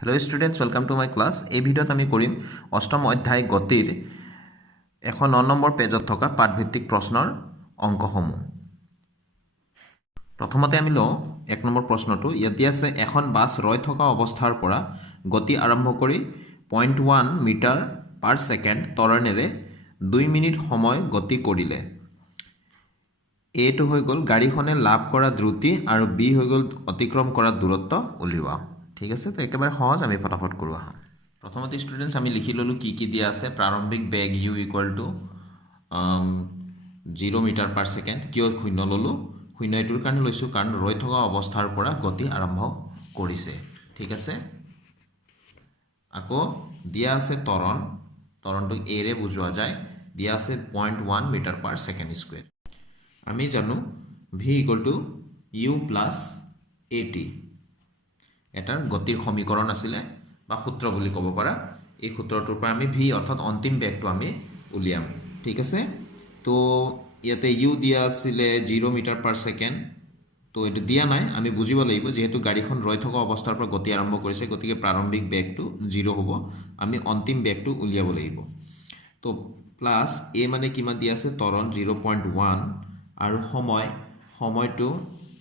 hello students welcome to my class এই ভিডিওত আমি কৰিম অষ্টম অধ্যায় গতিৰ 109 নম্বৰ পেজত থকা পাঠভিত্তিক প্ৰশ্নৰ অংকসমূহ প্ৰথমতে আমি লওঁ 1 নম্বৰ প্ৰশ্নটো ইয়াতে আছে এখন বাছ ৰৈ থকা অৱস্থাৰ পৰা গতি আৰম্ভ কৰি 0.1 মিটাৰ পাৰ সেকেন্ড ত্বৰণেৰে 2 মিনিট সময় গতি কৰিলে এটো হৈ গ'ল গাড়ীখনে লাভ কৰা দ্ৰুতি আৰু বি হৈ গ'ল অতিক্ৰম কৰা দূৰত্ব উলিওৱা ঠিক আছে তো একেবাৰে সহজ আমি ফটাফট কৰো আহা প্ৰথমতে স্টুডেন্টস আমি লিখি ললো কি দিয়া আছে প্ৰাৰম্ভিক বেগ u = 0 মিটাৰ পাৰ সেকেন্ড কিয় শূন্য ললো শূন্য এটোৰ কাৰণে লৈছো কাৰণ ৰৈ থকা অৱস্থাৰ পৰা গতি আৰম্ভ কৰিছে ঠিক আছে আকৌ দিয়া আছে ত্বৰণটো a ৰে বুজোৱা যায় দিয়া আছে 0.1 মিটাৰ পাৰ সেকেন্ড স্কয়াৰ আমি জানো v = u + at এটাৰ গতিৰ সমীকৰণ আছিল বা সূত্ৰ বুলি ক'ব পাৰা এই সূত্ৰটোৰ পৰা আমি v অৰ্থাৎ অন্তিম বেগটো আমি উলিয়াম ঠিক আছে তো ইয়াতে u দিয়া আছিল 0 মিটাৰ পাৰ সেকেন্ড তো এটো দিয়া নাই আমি বুজিব লাগিব যেহেতু গাড়ীখন ৰৈ থকা অৱস্থাৰ পৰা গতি আৰম্ভ কৰিছে গতিকে প্ৰাৰম্ভিক বেগটো 0 হ'ব আমি অন্তিম বেগটো উলিয়াব লাগিব তো প্লাস a মানে কিমান দিয়া আছে ত্বৰণ 0.1 আৰু সময়টো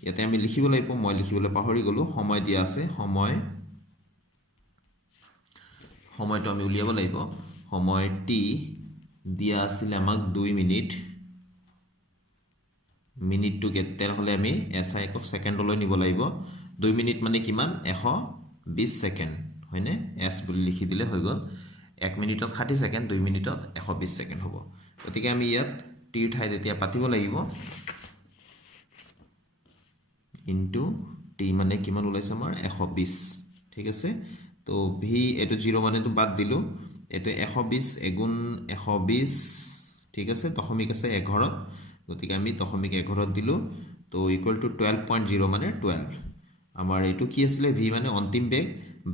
ইয়াতে আমি লিখিব লাগিব মই লিখিবলৈ পাহৰি গলো সময় দিয়া আছে সময়টো আমি উলিয়াব লাগিব সময় t দিয়া আছিল আমাক 2 মিনিটটো কেতেৰ হলে আমি এসআই একক সেকেন্ডলৈ নিব লাগিব 2 মিনিট মানে কিমান 120 সেকেন্ড হয়নে s বুলি লিখি দিলে হৈ গল 1 মিনিটত 60 সেকেন্ড 2 মিনিটত 120 সেকেন্ড হ'ব গতিকে আমি ইয়াত t ৰ ঠাইত এতিয়া পাতিব লাগিব into t মানে কিমান ওলাইছে আমাৰ 120 ঠিক আছে তো v এটো 0 মানে তো বাদ দিলো এটো 120 এগুণ 120 ঠিক আছে দশমিক আছে 11 গতিকে আমি দশমিক 11 দিলো তো ইকুয়াল টু 12.0 মানে 12 আমাৰ এটো কি আছিল v মানে অন্তিম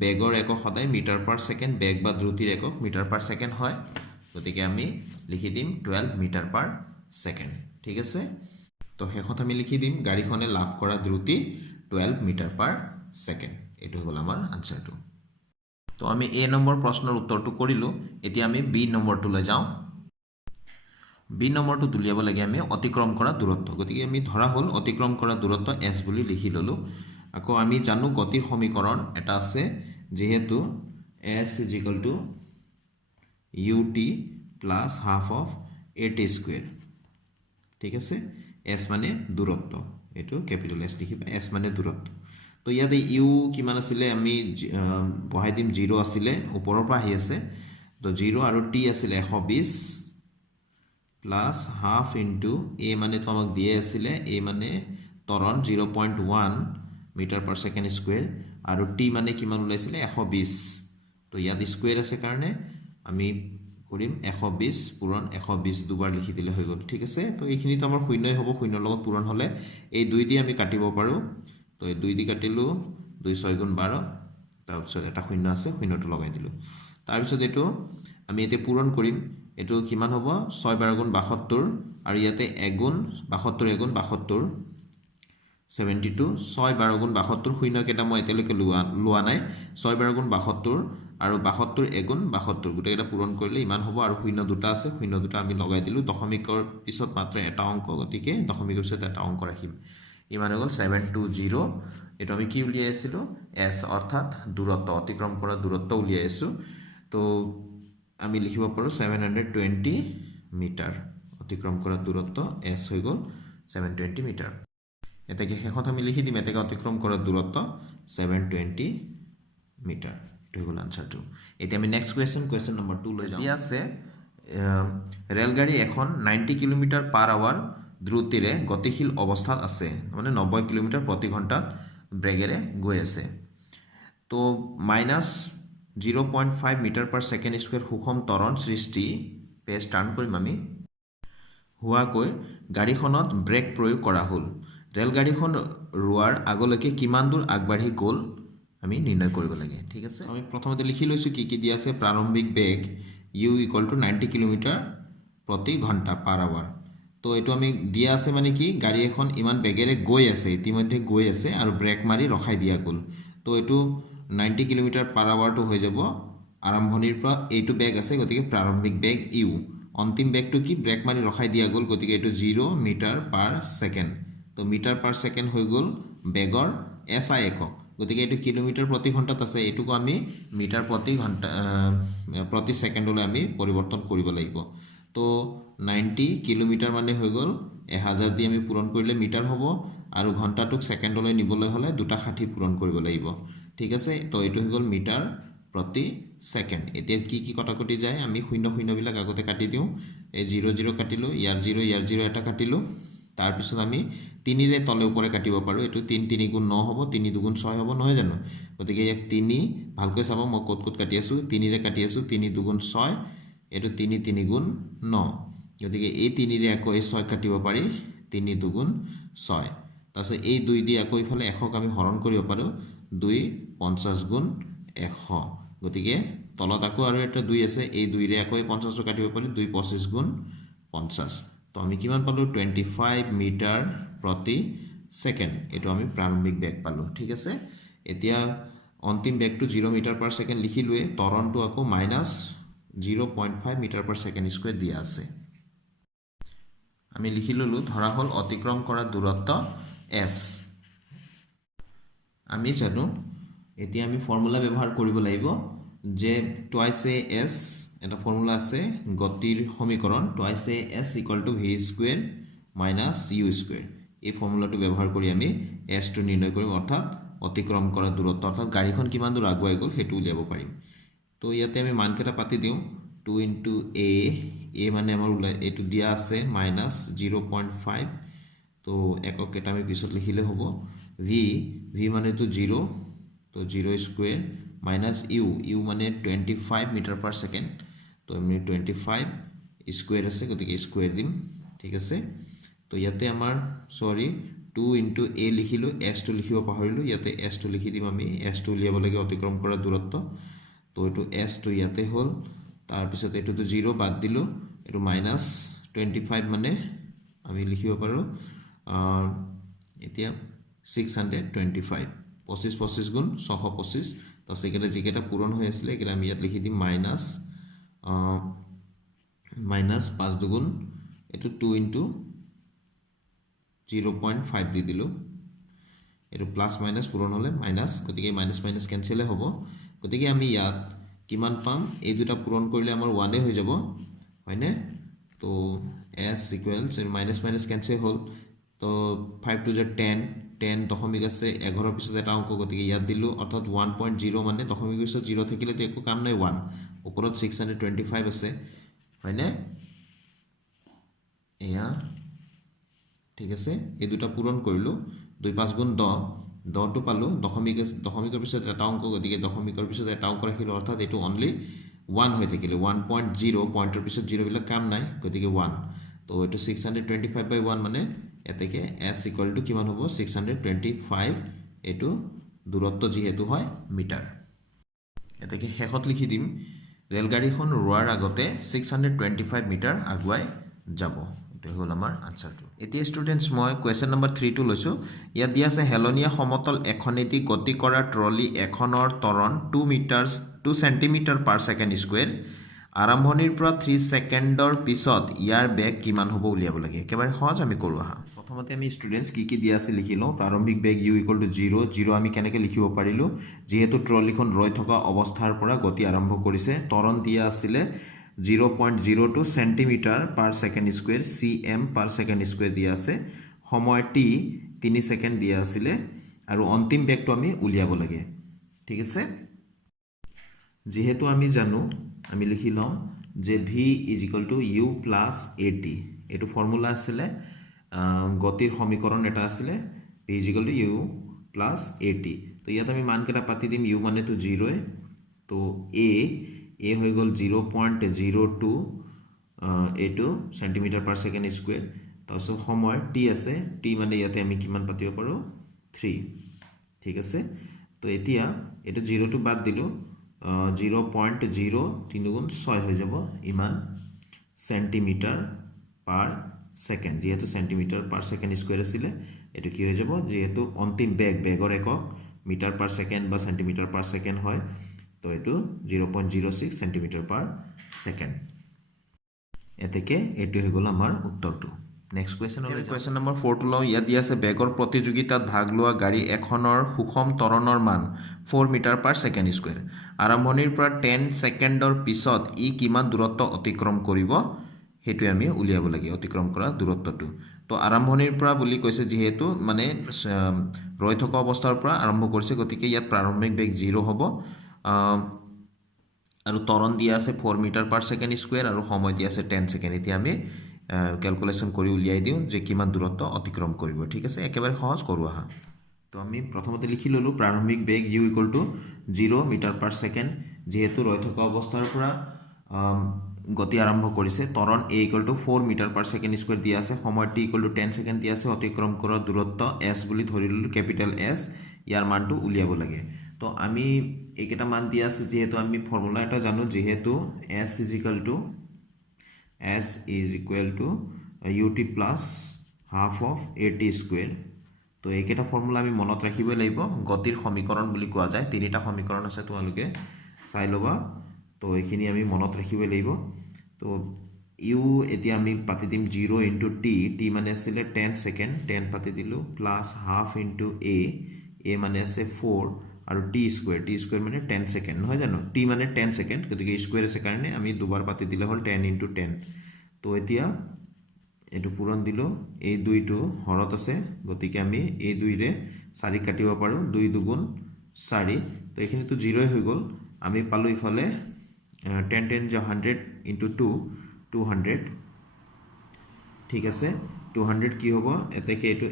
বেগৰ একক সদায় মিটাৰ পাৰ সেকেন্ড বেগ বা দ্ৰুতিৰ একক মিটাৰ পাৰ সেকেন্ড হয় গতিকে আমি লিখি দিম 12 মিটাৰ পাৰ সেকেন্ড ঠিক আছে তো শেষত আমি লিখি দিম গাড়ীখনে লাভ কৰা দ্ৰুতি 12 মিটাৰ পাৰ সেকেন্ড এটো হল আমাৰ আনসাৰটো তো আমি a নম্বৰ প্ৰশ্নৰ উত্তৰটো কৰিলো এতিয়া আমি b নম্বৰটো লৈ যাওঁ b নম্বৰটো তুলিয়াব লাগে আমি অতিক্ৰম কৰা দূৰত্ব গতিকে আমি ধৰা হল অতিক্ৰম কৰা দূৰত্ব s বুলি লিখি ললো আকৌ আমি জানো গতিৰ সমীকৰণ এটা আছে যেহেতু s = ut + half of at square ঠিক আছে s মানে দূৰত্ব এটো ক্যাপিটাল s লিখিবা s মানে দূৰত্ব তো ইয়াতে u কিমান আছিল আমি বহাই দিম 0 আছিল ওপৰৰ পৰা আহি আছে তো 0 আৰু t আছিল 120 প্লাস হাফ ইনটু a মানে তো আমাক দিয়ে আছিল a মানে ত্বৰণ 0.1 মিটাৰ পাৰ সেকেন্ড স্কয়াৰ আৰু t মানে কিমান ওলাইছিল 120 তো ইয়াত স্কয়াৰ আছে কাৰণে আমি কৰিম 120 পূৰণ 120 দুবাৰ লিখি দিলে হৈ গল ঠিক আছে তো এইখিনি তো আমাৰ শূন্যই হ'ব শূন্যৰ লগত পূৰণ হলে এই 2 দি আমি কাটিব পাৰো তো এই 2 দি কাটিলো 2 6 গুণ 12 তাৰ পিছত এটা শূন্য আছে শূন্যটো লগাই দিলো তাৰ পিছত এটো আমি এতে পূৰণ কৰিম এটো কিমান হ'ব 6 12 গুণ 72 আৰু ইয়াতে 1 গুণ 72 1 গুণ 72 72 6 12 গুণ 72 শূন্য কেটা মই এতেলৈকে লোৱা নাই 6 12 গুণ 72 আৰু 72 1 গুণ 72 গুটেকেটা পূৰণ কৰিলে ইমান হ'ব আৰু শূন্য দুটা আছে শূন্য দুটা আমি লগাই দিলো দশমিকৰ পিছত মাত্ৰ এটা অংক গতিকে দশমিকৰ পিছত এটা অংক ৰাখিম ইমান হৈ গল 720 এটো আমি কি উলিয়াই আছিল s অৰ্থাৎ দূৰত্ব অতিক্ৰম কৰা দূৰত্ব উলিয়াই আছো তো আমি লিখিব পাৰো 720 মিটাৰ অতিক্ৰম কৰা দূৰত্ব s হৈ গল 720 মিটাৰ এটাকে শেষত আমি লিখি দিম এটাকে অতিক্ৰম কৰা দূৰত্ব 720 মিটাৰ এটো হল আনসাৰটো এতিয়া আমি নেক্সট কোৱেশ্চন নম্বৰ 2 লৈ যাওঁ ইয়া আছে ৰেলগাড়ী এখন 90 কিলোমিটাৰ পাৰ আৱাৰ দ্ৰুতিৰে গতিশীল অৱস্থাত আছে মানে 90 কিলোমিটাৰ প্ৰতি ঘণ্টাত ব্ৰেগেৰে গৈ আছে তো -0.5 মিটাৰ পাৰ সেকেন্ড স্কয়াৰ সুষম ত্বৰণ সৃষ্টি পেজ টাৰ্ন কৰিম আমি হোৱাকৈ গাড়ীখনত ব্ৰেক প্ৰয়োগ কৰা হল ৰেলগাড়ীখন ৰোৱাৰ আগলৈকে কিমান দূৰ আগবাঢ়ি গল আমি নিৰ্ণয় কৰিব লাগে ঠিক আছে আমি প্ৰথমতে লিখি লৈছো কি দিয়া আছে প্ৰাৰম্ভিক বেগ u = 90 কিলোমিটাৰ প্ৰতি ঘণ্টা পাৰ আৱাৰ তো এটো আমি দিয়া আছে মানে কি গাড়ী এখন ইমান বেগেৰে গৈ আছে ইতিমধ্যে গৈ আছে আৰু ব্ৰেক মাৰি ৰখাই দিয়া গল তো এটো 90 কিলোমিটাৰ পাৰ আৱাৰটো হৈ যাব আৰম্ভণিৰ পৰা এইটো বেগ আছে গতিকে প্ৰাৰম্ভিক বেগ ইউ অন্তিম বেগটো কি ব্ৰেক মাৰি ৰখাই দিয়া গ'ল গতিকে এইটো 0 মিটাৰ পাৰ ছেকেণ্ড তো মিটাৰ পাৰ ছেকেণ্ড হৈ গ'ল বেগৰ এছআই একক গতিকে এইটো কিলোমিটাৰ প্ৰতি ঘণ্টাত আছে এইটোকো আমি মিটাৰ প্ৰতি ঘণ্টা প্ৰতি ছেকেণ্ডলৈ আমি পৰিৱৰ্তন কৰিব লাগিব তো 90 কিলোমিটাৰ মানে হৈ গ'ল 1000 দি আমি পূৰণ কৰিলে মিটাৰ হ'ব আৰু ঘণ্টাটোক ছেকেণ্ডলৈ নিবলৈ হ'লে দুটা 60 পূৰণ কৰিব লাগিব ঠিক আছে তো এইটো হৈ গ'ল মিটাৰ প্ৰতি ছেকেণ্ড এতিয়া কি কটাকটি যায় আমি শূন্য শূন্যবিলাক আগতে কাটি দিওঁ এই 0 0 কাটিলোঁ ইয়াৰ 0 এটা কাটিলোঁ তাৰপিছত আমি 3ৰে তলে ওপৰে কাটিব পাৰোঁ এইটো 3 3 গুণ 9 হ'ব 3 2 গুণ 6 হ'ব নহয় জানো গতিকে ইয়াক 3 ভালকৈ চাব মই ক'ত কাটি আছোঁ 3ৰে কাটি আছোঁ 3 2 গুণ 6 এইটো 3 3 গুণ 9 গতিকে এই 3ৰে আকৌ এই 6 কাটিব পাৰি 3 2 গুণ 6 তাৰপিছত এই 2 দি আকৌ ইফালে 100ক আমি হৰণ কৰিব পাৰোঁ 2 50 গুণ 100 গতিকে তলত আকৌ আৰু এটা 2 আছে এই 2ৰে আকৌ 50টো কাটিব পাৰি 2 25 গুণ 50 তো আমি কিমান পালোঁ 25 মিটাৰ প্ৰতি ছেকেণ্ড এইটো আমি প্ৰাৰম্ভিক বেগ পালোঁ ঠিক আছে এতিয়া অন্তিম বেগটো 0 মিটাৰ পাৰ ছেকেণ্ড লিখিলোৱে ত্বৰণটো আকৌ -0.5 মিটাৰ পাৰ ছেকেণ্ড স্কুৱেৰ দিয়া আছে আমি লিখি ললোঁ ধৰা হ'ল অতিক্ৰম কৰা দূৰত্ব s আমি জানো এতিয়া আমি ফৰ্মুলা ব্যৱহাৰ কৰিব লাগিব যে টুৱাইচ এ এছ এটা ফৰ্মুলা আছে গতিৰ সমীকৰণ twice A S equal to V square minus U square এই ফৰ্মুলাটো ব্যৱহাৰ কৰি আমি এছটো নিৰ্ণয় কৰিম অৰ্থাৎ অতিক্ৰম কৰা দূৰত্ব অৰ্থাৎ গাড়ীখন কিমান দূৰ আগুৱাই গ'ল সেইটো উলিয়াব পাৰিম তো ইয়াতে আমি মানকেইটা পাতি দিওঁ 2 ইনটু এ মানে আমাৰ এইটো দিয়া আছে -0.5 তো একক কেইটা আমি পিছত লিখিলে হ'ব ভি মানেতো 0 তো 0 স্কুৱেৰ মাইনাছ ইউ মানে 25 মিটাৰ পাৰ ছেকেণ্ড তো আমি 25 স্কুৱেৰ আছে গতিকে স্কুৱেৰ দিম ঠিক আছে তো ইয়াতে আমাৰ 2 ইনটু এ লিখিলোঁ এছটো লিখিব পাহৰিলোঁ ইয়াতে এছটো লিখি দিম আমি এছটো উলিয়াব লাগে অতিক্ৰম কৰা দূৰত্ব তো এইটো এছটো ইয়াতে হ'ল তাৰপিছত এইটোতো 0 বাদ দিলোঁ এইটো -25 মানে আমি লিখিব পাৰোঁ এতিয়া 625 25 গুণ 625 তাৰপিছত এইকেইটা যিকেইটা পূৰণ হৈ আছিলে এইকেইটা আমি ইয়াত লিখি দিম -5 দুগুণ এইটো 2 ইনটু 0.5 দি দিলোঁ এইটো প্লাছ মাইনাছ পূৰণ হ'লে মাইনাছ গতিকে মাইনাছ মাইনাছ কেঞ্চেলে হ'ব গতিকে আমি ইয়াত কিমান পাম এই দুটা পূৰণ কৰিলে আমাৰ 1 হৈ যাব হয়নে তো S equals minus minus cancel হ'ল তো 5 2 10 দশমিক আছে 11 পিছত এটা অংক গতিকে ইয়াত দিলোঁ অৰ্থাৎ 1.0 মানে দশমিক পিছত 0 থাকিলেতো একো কাম নাই 1 ওপৰত 625 আছে হয়নে এয়া ঠিক আছে এই দুটা পূৰণ কৰিলোঁ 2 5 গুণ 10টো পালোঁ দশমিকৰ পিছত এটা অংক গতিকে দশমিকৰ পিছত এটা অংক ৰাখিলোঁ অৰ্থাৎ এইটো অনলি 1 হৈ থাকিলে 1.0 পইণ্টৰ পিছত 0 বিলাক কাম নাই গতিকে 1 তো এইটো 625/1 মানে এতেকে s ইকুৱেল টু কিমান হ'ব 625 এইটো দূৰত্ব যিহেতু হয় মিটাৰ এতেকে শেষত লিখি দিম ৰেলগাড়ীখন ৰোৱাৰ আগতে 625 মিটাৰ আগুৱাই যাব এইটো হ'ল আমাৰ আনসাৰটো এতিয়া ষ্টুডেণ্টছ মই কুৱেশ্যন নম্বৰ 3 টো লৈছোঁ ইয়াত দিয়া আছে হেলনীয়া সমতল এখনেদি গতি কৰা ট্ৰলি এখনৰ ত্বৰণ 2 চেণ্টিমিটাৰ পাৰ ছেকেণ্ড স্কুৱেৰ আৰম্ভণিৰ পৰা 3 ছেকেণ্ডৰ পিছত ইয়াৰ বেগ কিমান হ'ব উলিয়াব লাগে একেবাৰে সহজ আমি কৰোঁ আহা প্ৰথমতে আমি ষ্টুডেণ্টছ কি দিয়া আছে লিখি লওঁ প্ৰাৰম্ভিক বেগ ইউ ইকুৱেল টু 0 আমি কেনেকৈ লিখিব পাৰিলোঁ যিহেতু ট্ৰলিখন ৰৈ থকা অৱস্থাৰ পৰা গতি আৰম্ভ কৰিছে ত্বৰণ দিয়া আছিলে 0.02 চেণ্টিমিটাৰ পাৰ ছেকেণ্ড স্কুৱেৰ cm পাৰ ছেকেণ্ড স্কুৱেৰ দিয়া আছে সময় t 3 ছেকেণ্ড দিয়া আছিলে আৰু অন্তিম বেগটো আমি উলিয়াব লাগে ঠিক আছে যেহেতু আমি জানো আমি লিখি লওঁ যে v is equal to u plus at এইটো ফৰ্মুলা আছিলে গতিৰ সমীকৰণ এটা আছিলে v is equal to u plus at তো ইয়াত আমি মানকেইটা পাতি দিম u মানেতো 0 তো a হৈ গ'ল 0.02 এইটো চেণ্টিমিটাৰ পাৰ ছেকেণ্ড স্কুৱেৰ তাৰপিছত সময় t আছে t মানে ইয়াতে আমি কিমান পাতিব পাৰোঁ 3 ঠিক আছে তো এতিয়া এইটো 0টো বাদ দিলোঁ 0.0 3 গুণ 6 হৈ যাব ইমান চেণ্টিমিটাৰ পাৰ ছেকেণ্ড যেহেতু চেণ্টিমিটাৰ পাৰ ছেকেণ্ড স্কুৱেৰ আছিলে এইটো কি হৈ যাব যেহেতু অন্তিম বেগৰ একক মিটাৰ পাৰ ছেকেণ্ড বা চেণ্টিমিটাৰ পাৰ ছেকেণ্ড হয় তো এইটো 0.06 চেণ্টিমিটাৰ পাৰ ছেকেণ্ড এতেকে এইটো হৈ গ'ল আমাৰ উত্তৰটো নেক্সট কুৱেশ্যন নম্বৰ 4 লওঁ ইয়াত দিয়া আছে বেগৰ প্ৰতিযোগিতাত ভাগ লোৱা গাড়ী এখনৰ সুষম ত্বৰণৰ মান 4 মিটাৰ পাৰ ছেকেণ্ড স্কুৱেৰ আৰম্ভণিৰ পৰা 10 ছেকেণ্ডৰ পিছত ই কিমান দূৰত্ব অতিক্ৰম কৰিব সেইটোৱে আমি উলিয়াব লাগে অতিক্ৰম কৰা দূৰত্বটো তো আৰম্ভণিৰ পৰা বুলি কৈছে যিহেতু মানে ৰৈ থকা অৱস্থাৰ পৰা আৰম্ভ কৰিছে গতিকে ইয়াত প্ৰাৰম্ভিক বেগ 0 হ'ব আৰু ত্বৰণ দিয়া আছে 4 মিটাৰ পাৰ ছেকেণ্ড স্কুৱেৰ আৰু সময় দিয়া আছে 10 ছেকেণ্ড এতিয়া আমি ক্যালকুলেশন কৰি উলিয়াই দিওঁ যে কিমান দূৰত্ব অতিক্ৰম কৰিব ঠিক আছে একেবাৰে সহজ কৰোঁ আহা তো আমি প্ৰথমতে লিখি ললোঁ প্ৰাৰম্ভিক বেগ u = 0 মিটাৰ পাৰ ছেকেণ্ড যেহেতু ৰৈ থকা অৱস্থাৰ পৰা গতি আৰম্ভ কৰিছে ত্বৰণ a = 4 metre per second square দিয়া আছে সময় t = 10 ছেকেণ্ড দিয়া আছে অতিক্ৰম কৰা দূৰত্ব s বুলি ধৰি ললোঁ কেপিটেল S ইয়াৰ মানটো উলিয়াব লাগে তো আমি এইকেইটা মান দিয়া আছে যেহেতু আমি ফৰ্মুলা এটা জানো যেহেতু s is equal to ut plus half of at square তো এইকেইটা ফৰ্মুলা আমি মনত ৰাখিবই লাগিব গতিৰ সমীকৰণ বুলি কোৱা যায় তিনিটা সমীকৰণ আছে তোমালোকে চাই ল'বা তো এইখিনি আমি মনত ৰাখিবই লাগিব তো u এতিয়া আমি পাতি দিম 0 into t মানে আছিল 10 সেকেন্ড 10 পাতি দিলো প্লাস হাফ into a মানে আছে 4 আৰু t স্কয়ার মানে 10 সেকেন্ড নহয় জানো t মানে 10 সেকেন্ড গতিকে স্কয়ার আছে কাৰণে আমি দুবাৰ পাতি দিলে হল 10 into 10 তো এতিয়া এটো পূৰণ দিলো এই দুইটো হৰত আছে গতিকে আমি এই দুইৰে 4 কাটিব পাৰো 2 দুগুণ 4 তো এখিনি তো 0 হৈ গল আমি পালো ইফালে 10 10 যে 100 into 2 200 ঠিক আছে 200 কি হ'ব এতেকে এটো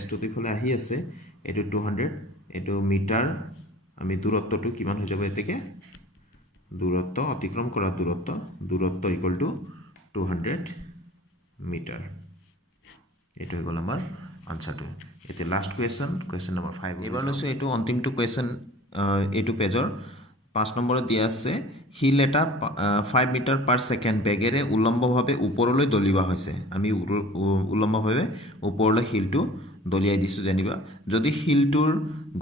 s তো ইফালে আহি আছে এটো 200 এটো মিটাৰ আমি দূৰত্বটো কিমান হৈ যাব এতেকে দূৰত্ব অতিক্ৰম কৰা দূৰত্ব ইকুয়াল টু 200 মিটাৰ এটো হৈ গল আমাৰ আনসাৰটো এতে লাষ্ট কোৱেশ্চন নম্বৰ 5 এবাৰ লৈছো এটো অন্তিমটো কোৱেশ্চন এটো পেজৰ 5 নম্বৰত দিয়া আছে হিল এটা 5 মিটাৰ পাৰ ছেকেণ্ড বেগেৰে উলম্বভাৱে ওপৰলৈ দলিওৱা হৈছে আমি উলম্বভাৱে ওপৰলৈ হিলটো দলিয়াই দিছো জানিবা যদি হিলটোৰ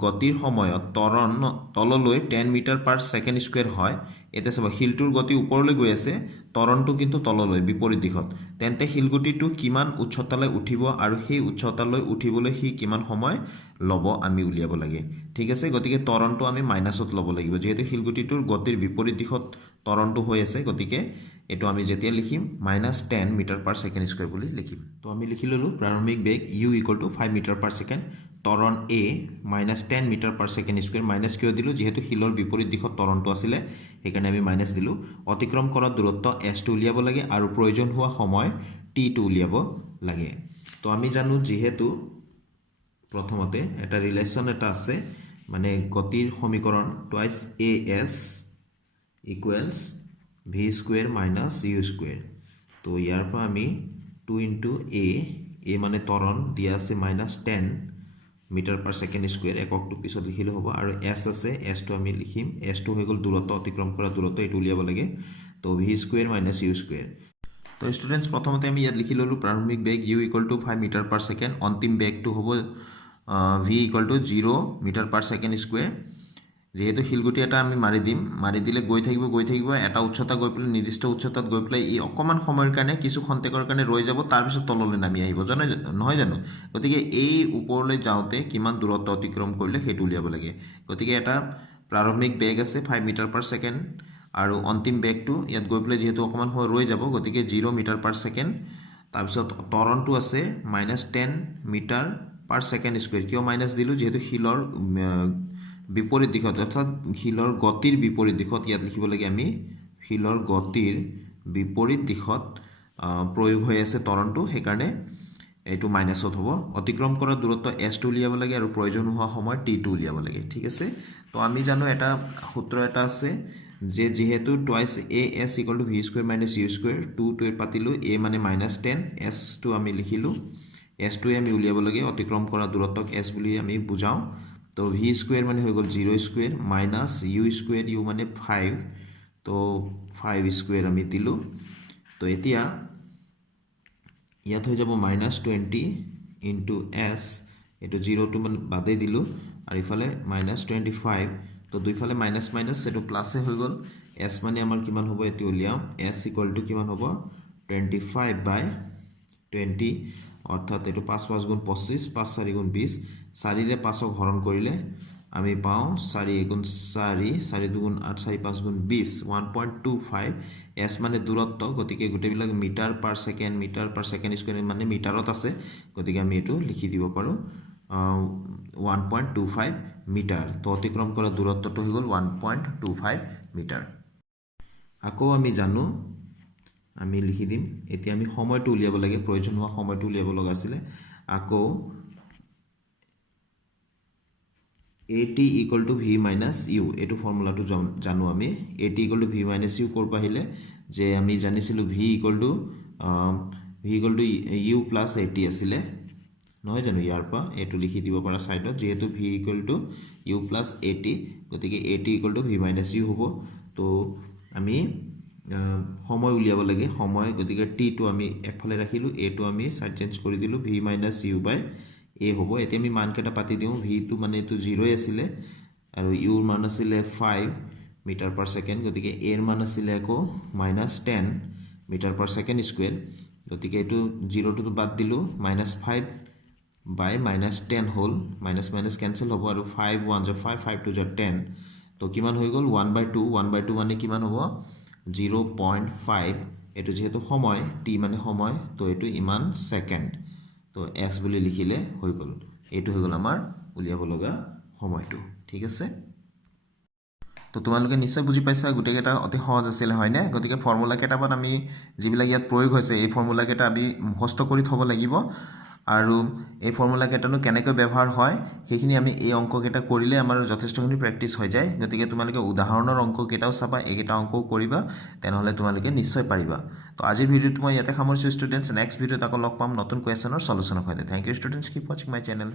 গতিৰ সময়ত ত্বৰণ তললৈ 10 মিটাৰ পাৰ ছেকেণ্ড স্কয়াৰ হয় এতে চাবা হিলটোৰ গতি ওপৰলৈ গৈ আছে ত্বৰণটো কিন্তু তললৈ বিপৰীত দিশত তেন্তে হিলগুটিটো কিমান উচ্চতালৈ উঠিব আৰু সেই উচ্চতালৈ উঠিবলৈ হি কিমান সময় লব আমি উলিয়াব লাগে ঠিক আছে গতিকে ত্বৰণটো আমি মাইনাসত লব লাগিব যেহেতু হিলগুটিটোৰ গতিৰ বিপৰীত দিশত ত্বৰণটো হৈ আছে গতিকে এটো আমি যেতিয়া লিখিম -10 মিটাৰ পাৰ ছেকেণ্ড স্কয়াৰ বুলি লিখিম তো আমি লিখি ললো প্ৰাৰম্ভিক বেগ u = 5 মিটাৰ পাৰ ছেকেণ্ড ত্বৰণ a -10 metre per second square minus কিয় দিলো যেহেতু হিলৰ বিপৰীত দিশত ত্বৰণটো আছিল সেইকাৰণে আমি মাইনাস দিলো অতিক্ৰম কৰা দূৰত্ব s টো উলিয়াব লাগে আৰু প্ৰয়োজন হোৱা সময় t টো উলিয়াব লাগে তো আমি জানো যেহেতু প্ৰথমতে এটা ৰিলেশন এটা আছে মানে গতিৰ সমীকৰণ twice as equals v square minus u square তো ইয়াৰ পৰা আমি 2 into a মানে ত্বৰণ দিয়া আছে -10 মিটাৰ পাৰ ছেকেণ্ড স্কয়াৰ এককটো পিছত লিখিলে হ'ব আৰু s আছে s টো আমি লিখিম s টো হৈ গল দূৰত্ব অতিক্ৰম কৰা দূৰত্ব এটো উলিয়াব লাগে তো v square minus u square তো স্টুডেন্টস প্ৰথমতে আমি ইয়াত লিখি ললো প্ৰাৰম্ভিক বেগ u = 5 মিটাৰ পাৰ ছেকেণ্ড অন্তিম বেগটো হ'ব v = 0 metre per second square যেহেতু হিলগুটি এটা আমি মাৰি দিলে গৈ থাকিব এটা উচ্চতা গৈ পেলাই নিৰ্দিষ্ট উচ্চতাত গৈ পেলাই ই অকমান সময়ৰ কাৰণে কিছু খন্তেকৰ কাৰণে ৰৈ যাব তাৰ পিছত তললৈ নামি আহিব নহয় জানো গতিকে এই ওপৰলৈ যাওতে কিমান দূৰত্ব অতিক্ৰম কৰিলে হেতু উলিয়াব লাগে গতিকে এটা প্ৰাৰম্ভিক বেগ আছে 5 মিটাৰ পাৰ ছেকেণ্ড আৰু অন্তিম বেগটো ইয়াত গৈ পেলাই যেহেতু অকমান সময় ৰৈ যাব গতিকে 0 মিটাৰ পাৰ ছেকেণ্ড তাৰ পিছত ত্বৰণটো আছে -10 মিটাৰ পাৰ ছেকেণ্ড স্কয়াৰ কিয় মাইনাস দিলো যেহেতু হিলৰ বিপৰীত দিশত অৰ্থাৎ হিলৰ গতিৰ বিপৰীত দিশত ইয়াত লিখিব লাগে আমি হিলৰ গতিৰ বিপৰীত দিশত প্ৰয়োগ হৈ আছে ত্বৰণটো সেইকাৰণে এইটো মাইনাসত হ'ব অতিক্ৰম কৰা দূৰত্ব s টো উলিয়াব লাগে আৰু প্ৰয়োজন হোৱা সময় t টো উলিয়াব লাগে ঠিক আছে তো আমি জানো এটা সূত্ৰ এটা আছে যে যেহেতু twice as = v square minus u square 2 টো পাতিলো a মানে -10 s টো আমি লিখিলো s টো আমি উলিয়াব লাগে অতিক্ৰম কৰা দূৰত্বক s বুলি আমি বুজাও তো v square মানে হৈ গল 0 square minus u square u মানে 5 তো 5 square আমি দিলো তো এতিয়া ইয়াত হৈ যাব -20 into s এটো 0 টো মানে বাদে দিলো আৰু ইফালে -25 তো দুইফালে মাইনাছ মাইনাছ এইটো প্লাছে হৈ গ'ল s মানে আমাৰ কিমান হ'ব এটি উলিয়াম s = কিমান হ'ব 25/20 অৰ্থাৎ এইটো 5 5 গুণ 25 5 4 গুণ 20 4 ৰে 5ক হৰণ কৰিলে আমি পাওঁ 4 গুণ 4 4 দুগুণ 8 4 5 গুণ 20 1.25 s মানে দূৰত্ব গতিকে গোটেইবিলাক মিটাৰ পাৰ ছেকেণ্ড স্কুৱেৰ মানে মিটাৰত আছে গতিকে আমি এইটো লিখি দিব পাৰোঁ 1.25 মিটাৰ তো অতিক্ৰম কৰা দূৰত্বটো হৈ গ'ল 1.25 মিটাৰ আকৌ আমি জানো আমি লিখি দিম এতিয়া আমি সময়টো উলিয়াব লাগে প্ৰয়োজন হোৱা সময়টো উলিয়াব লগা আছিল আকৌ at = v - u এইটো ফৰ্মুলাটো জানো আমি at = v - u ক'ৰ পৰা আহিলে যে আমি জানিছিলোঁ v = u + at আছিলে নহয় জানো ইয়াৰ পৰা এইটো লিখি দিব পৰা সাইডত যেহেতু v = u + at গতিকে at = v - u হ'ব তো আমি সময় উলিয়াব লাগে সময় গতিকে t টো আমি একফালে ৰাখিলোঁ a টো আমি সাইড চেঞ্জ কৰি দিলোঁ v - u/a হ'ব এতিয়া আমি মানকেইটা পাতি দিওঁ v টো মানে এইটো 0 আছিলে আৰু u ৰ মান আছিলে 5 মিটাৰ পাৰ ছেকেণ্ড গতিকে a ৰ মান আছিলে আকৌ -10 মিটাৰ পাৰ ছেকেণ্ড স্কুৱেৰ গতিকে এইটো 0 টো বাদ দিলোঁ -5 by -10 হ'ল মাইনাছ মাইনাছ কেনসেল হ'ব আৰু 5 1 * 5 5 2 * 10 তো কিমান হৈ গ'ল 1/2 মানে কিমান হ'ব 0.5 এইটো যেহেতু সময় t মানে সময় তো এইটো ইমান সেকেন্ড তো s বুলি লিখিলে হৈ গ'ল এইটো হৈ গ'ল আমাৰ উলিয়াব লগা সময়টো ঠিক আছে তো তোমালোকে নিশ্চয় বুজি পাইছা গোটেইকেইটা অতি সহজ আছিল হয়নে গতিকে ফৰ্মুলা কেইটামান আমি যিবিলাক ইয়াত প্ৰয়োগ হৈছে এই ফৰ্মুলা কেইটা আমি মুখস্থ কৰি থ'ব লাগিব আৰু এই ফৰ্মুলা কেইটানো কেনেকৈ ব্যৱহাৰ হয় সেইখিনি আমি এই অংক কেইটা কৰিলে আমাৰ যথেষ্টখিনি প্ৰেক্টিছ হৈ যায় গতিকে তোমালোকে উদাহৰণৰ অংক কেইটাও চাবা এইকেইটা অংকও কৰিবা তেনেহ'লে তোমালোকে নিশ্চয় পাৰিবা তো আজিৰ ভিডিঅ'টো মই ইয়াতে সামৰিছোঁ ষ্টুডেণ্টছ নেক্সট ভিডিঅ'ত আকৌ লগ পাম নতুন কুৱেশ্যনৰ সলিউশ্যনৰ সৈতে থ্যাংক ইউ ষ্টুডেণ্টছ কিপ ৱাচিং মাই চেনেল